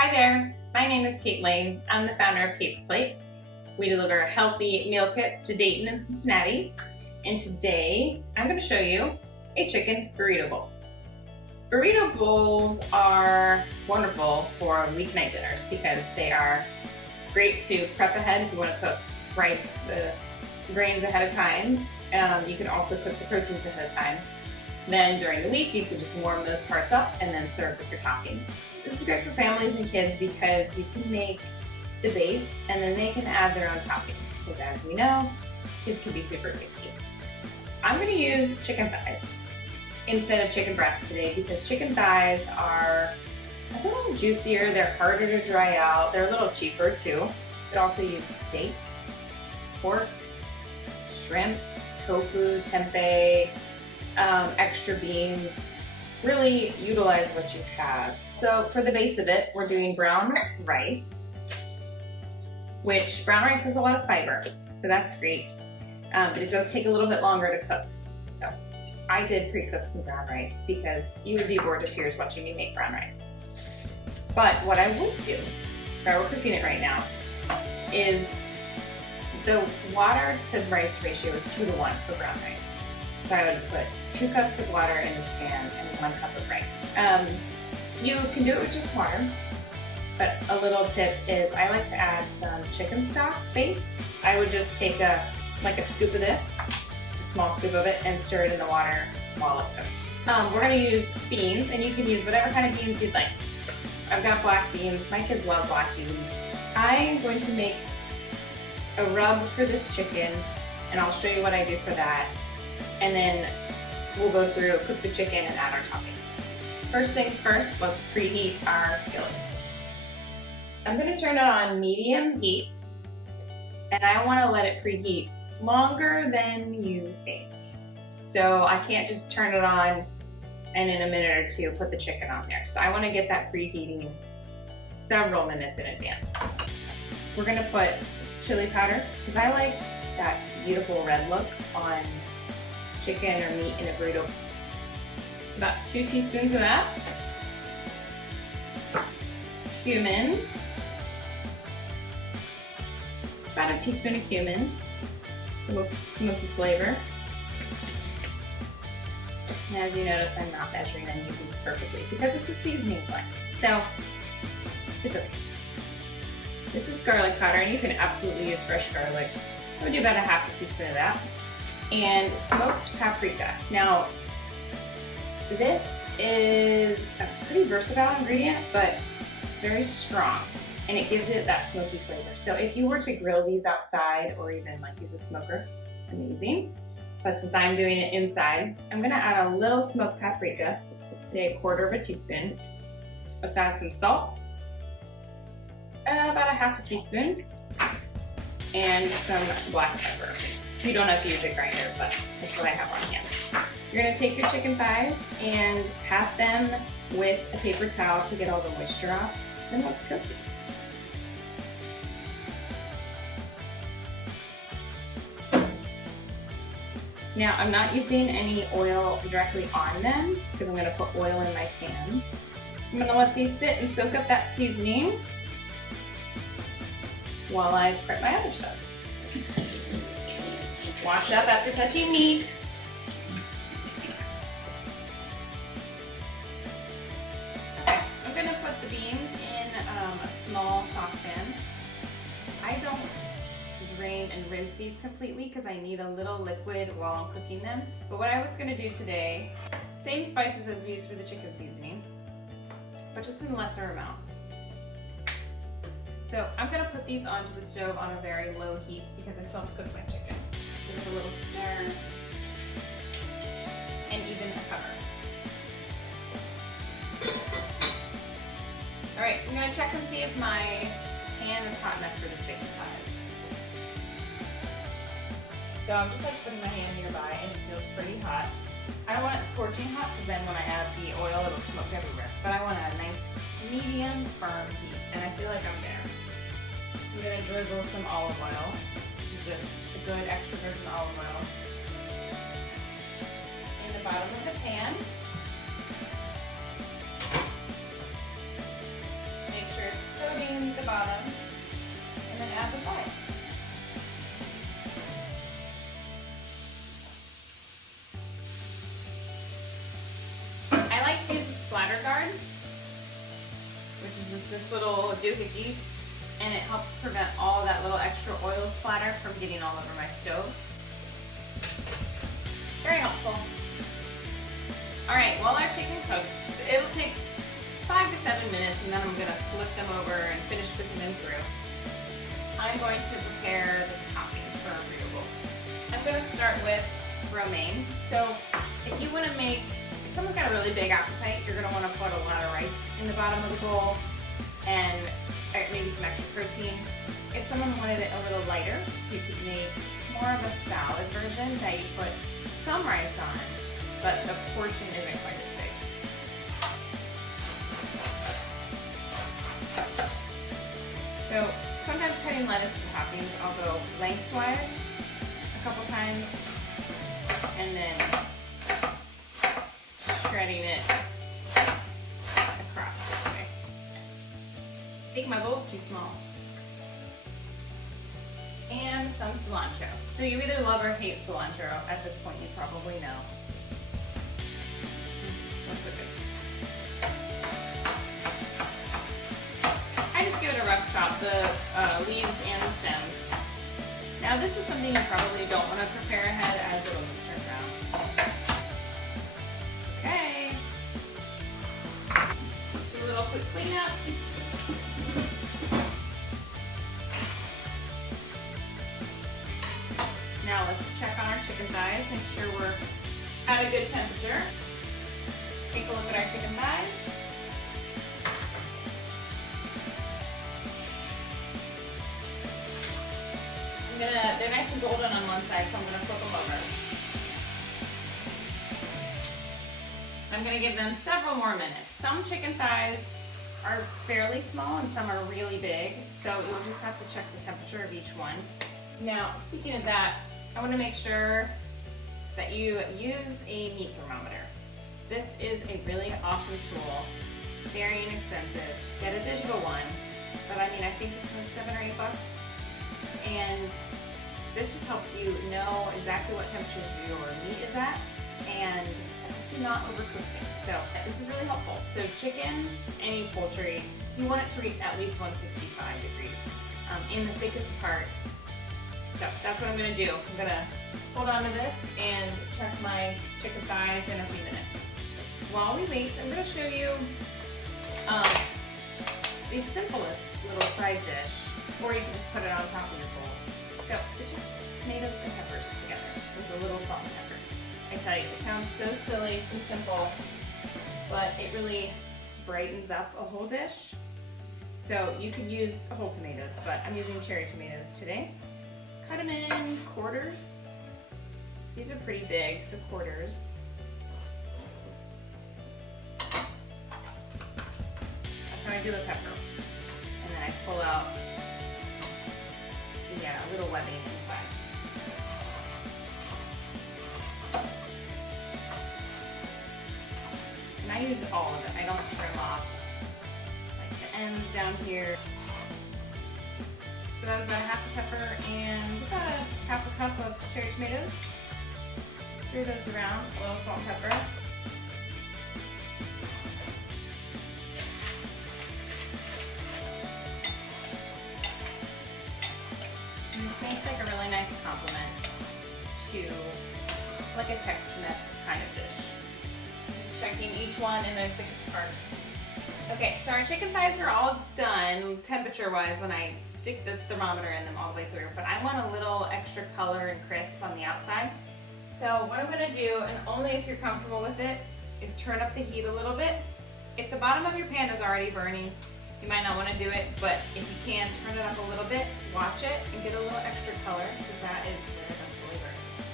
Hi there, my name is Kate Lane. I'm the founder of Kate's Plate. We deliver healthy meal kits to Dayton and Cincinnati. And today I'm going to show you a chicken burrito bowl. Burrito bowls are wonderful for weeknight dinners because they are great to prep ahead if you want to cook rice, the grains ahead of time. You can also cook the proteins ahead of time. Then during the week, you can just warm those parts up and then serve with your toppings. This is great for families and kids because you can make the base and then they can add their own toppings because, as we know, kids can be super picky. I'm going to use chicken thighs instead of chicken breasts today because chicken thighs are a little juicier, they're harder to dry out, they're a little cheaper too. You could also use steak, pork, shrimp, tofu, tempeh, extra beans. Really utilize what you have. So for the base of it, we're doing brown rice, which brown rice has a lot of fiber, so that's great. But it does take a little bit longer to cook. So I did pre-cook some brown rice because you would be bored to tears watching me make brown rice. But what I would do, if I were cooking it right now, is the water to rice ratio is 2:1 for brown rice. So I would put 2 cups of water in this pan and 1 cup of rice. You can do it with just water, but a little tip is I like to add some chicken stock base. I would just take a scoop of this, a small scoop of it, and stir it in the water while it cooks. We're going to use beans, and you can use whatever kind of beans you'd like. I've got black beans. My kids love black beans. I'm going to make a rub for this chicken, and I'll show you what I do for that. And then we'll go through, cook the chicken, and add our toppings. First things first, let's preheat our skillet. I'm going to turn it on medium heat, and I want to let it preheat longer than you think. So I can't just turn it on and in a minute or two put the chicken on there. So I want to get that preheating several minutes in advance. We're going to put chili powder, because I like that beautiful red look on chicken or meat in a burrito. About 2 teaspoons of that. Cumin. About a teaspoon of cumin. A little smoky flavor. And as you notice, I'm not measuring any of these perfectly because it's a seasoning blend. So it's okay. This is garlic powder, and you can absolutely use fresh garlic. I would do about a half a teaspoon of that. And smoked paprika. Now, this is a pretty versatile ingredient, but it's very strong, and it gives it that smoky flavor. So if you were to grill these outside or even use a smoker, amazing. But since I'm doing it inside, I'm gonna add a little smoked paprika, say 1/4 teaspoon. Let's add some salt, about a half a teaspoon, and some black pepper. You don't have to use a grinder, but that's what I have on hand. You're gonna take your chicken thighs and pat them with a paper towel to get all the moisture off, and let's cook these. Now, I'm not using any oil directly on them because I'm gonna put oil in my pan. I'm gonna let these sit and soak up that seasoning while I prep my other stuff. Wash up after touching meat. Okay, I'm gonna put the beans in a small saucepan. I don't drain and rinse these completely because I need a little liquid while I'm cooking them. But what I was gonna do today, same spices as we used for the chicken seasoning, but just in lesser amounts. So I'm gonna put these onto the stove on a very low heat because I still have to cook my chicken. Give it a little stir, and even a cover. All right, I'm gonna check and see if my pan is hot enough for the chicken thighs. So I'm just putting my hand nearby, and it feels pretty hot. I don't want it scorching hot because then when I add the oil, it'll smoke everywhere. But I want a nice medium firm heat, and I feel like I'm there. I'm gonna drizzle some olive oil, which is just a good extra virgin olive oil, in the bottom of the pan. Make sure it's coating the bottom, and then add the fries. I like to use a splatter guard, which is just this little doohickey, and it helps prevent all that little extra oil splatter from getting all over my stove. Very helpful. All right, while our chicken cooks, it'll take 5 to 7 minutes, and then I'm gonna flip them over and finish cooking them through. I'm going to prepare the toppings for our burrito bowl. I'm gonna start with romaine. So if you wanna make, if someone's got a really big appetite, you're gonna wanna put a lot of rice in the bottom of the bowl and maybe some extra protein. If someone wanted it a little lighter, you could make more of a salad version that you put some rice on, but the portion isn't quite as big. So sometimes cutting lettuce for toppings, I'll go lengthwise a couple times and then shredding it across this way. I think my bowl's too small. And some cilantro. So you either love or hate cilantro. At this point, you probably know. Smells so good. I just give it a rough chop, the leaves and the stems. Now this is something you probably don't want to prepare ahead, as it'll just turn brown. Okay. Do a little quick cleanup. Now let's check on our chicken thighs, make sure we're at a good temperature. Take a look at our chicken thighs. They're nice and golden on one side, so I'm gonna flip them over. I'm gonna give them several more minutes. Some chicken thighs are fairly small and some are really big, so you'll just have to check the temperature of each one. Now, speaking of that, I want to make sure that you use a meat thermometer. This is a really awesome tool, very inexpensive. Get a digital one, but I mean, I think this one's $7 or $8. And this just helps you know exactly what temperatures your meat is at and helps you not overcook things. So this is really helpful. So chicken, any poultry, you want it to reach at least 165 degrees in the thickest parts. So that's what I'm gonna do. I'm gonna hold on to this and check my chicken thighs in a few minutes. While we wait, I'm gonna show you the simplest little side dish, or you can just put it on top of your bowl. So it's just tomatoes and peppers together with a little salt and pepper. I tell you, it sounds so silly, so simple, but it really brightens up a whole dish. So you could use whole tomatoes, but I'm using cherry tomatoes today. Cut them in quarters. These are pretty big, so quarters. That's how I do a pepper. And then I pull out the little webbing inside. And I use all of it. I don't trim off like the ends down here. So that was about a half a pepper and about a half a cup of cherry tomatoes. Stir those around, a little salt and pepper. And this makes like a really nice complement to like a Tex-Mex kind of dish. Just checking each one in their thickest part. Okay, so our chicken thighs are all done temperature-wise when I stick the thermometer in them all the way through, but I want a little extra color and crisp on the outside. So what I'm gonna do, and only if you're comfortable with it, is turn up the heat a little bit. If the bottom of your pan is already burning, you might not wanna do it, but if you can, turn it up a little bit, watch it, and get a little extra color, because that is where the flavor is.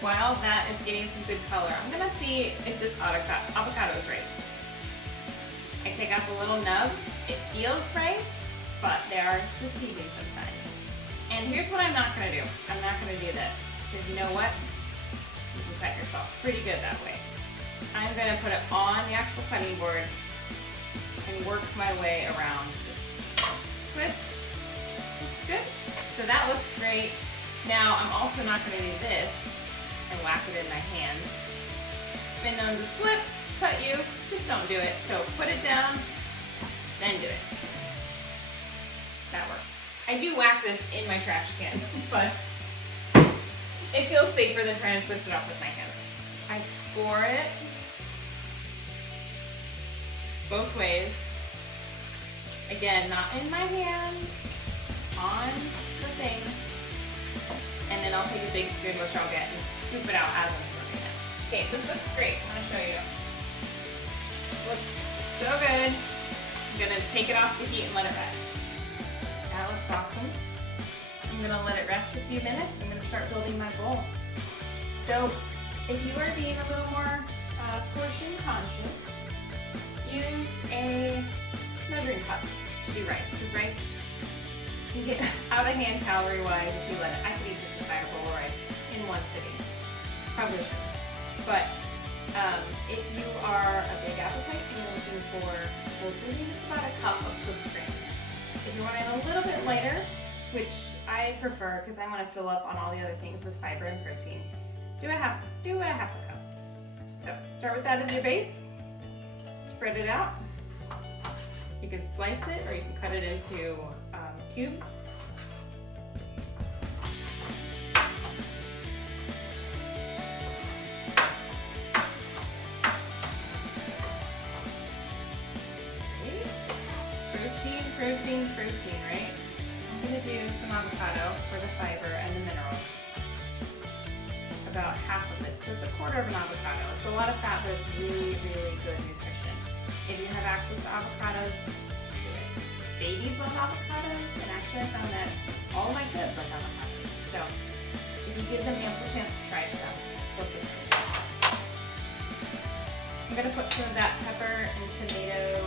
While that is getting some good color, I'm gonna see if this avocado is right. I take out the little nub. It feels right, but they are deceiving sometimes. And here's what I'm not gonna do. I'm not gonna do this, because you know what? You can cut yourself pretty good that way. I'm gonna put it on the actual cutting board and work my way around this twist. Looks good. So that looks great. Now I'm also not going to do this and whack it in my hand. It's been known to slip, cut you, just don't do it. So put it down, then do it. That works. I do whack this in my trash can, but it feels safer than trying to twist it off with my hand. I score it both ways. Again, not in my hand, on the thing. And then I'll take a big spoon, which I'll get, and scoop it out as I'm serving it. Okay, this looks great. I'm gonna show you. Looks so good. I'm gonna take it off the heat and let it rest. That looks awesome. I'm gonna let it rest a few minutes. I'm gonna start building my bowl. So, if you are being a little more portion conscious, use a measuring cup to do rice, because rice can get out of hand calorie-wise if you let it. I could eat this entire bowl of rice in one sitting. Probably shouldn't. But if you are a big appetite and you're looking for a full serving, it's about a cup of cooked grains. If you're wanting a little bit lighter, which I prefer because I want to fill up on all the other things with fiber and protein, do a half a cup. So start with that as your base. Spread it out. You can slice it or you can cut it into cubes. Great. Protein, right? I'm going to do some avocado for the fiber and the minerals. About half of this. So it's a quarter of an avocado. It's a lot of fat, but it's really, really good nutrition. If you have access to avocados, do it. Babies love avocados, and actually I found that all my kids like avocados. So if you give them ample chance to try stuff, go surprise you. I'm going to put some of that pepper and tomato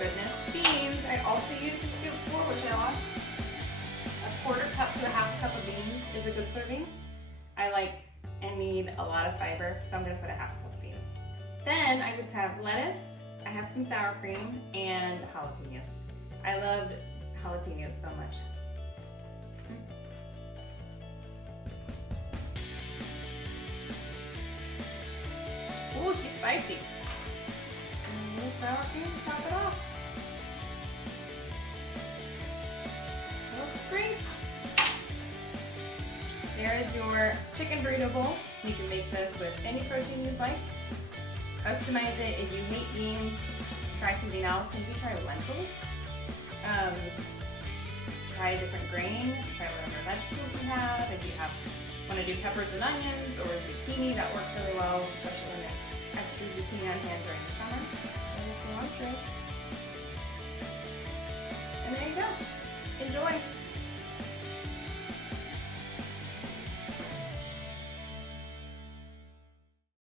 goodness. Beans, I also use a scoop for, which I lost. A quarter cup to a half cup of beans is a good serving. I like and need a lot of fiber, so I'm going to put a half cup of beans. Then I just have lettuce, I have some sour cream, and jalapenos. I love jalapenos so much. Ooh, she's spicy. And a little sour cream to top it off. Looks great. There is your chicken burrito bowl. You can make this with any protein you'd like. Customize it. If you hate beans, try something else. Maybe try lentils. Try a different grain. Try whatever vegetables you have. If you want to do peppers and onions or zucchini, that works really well, especially when there's extra zucchini on hand during the summer. There's a cilantro. And there you go. Enjoy.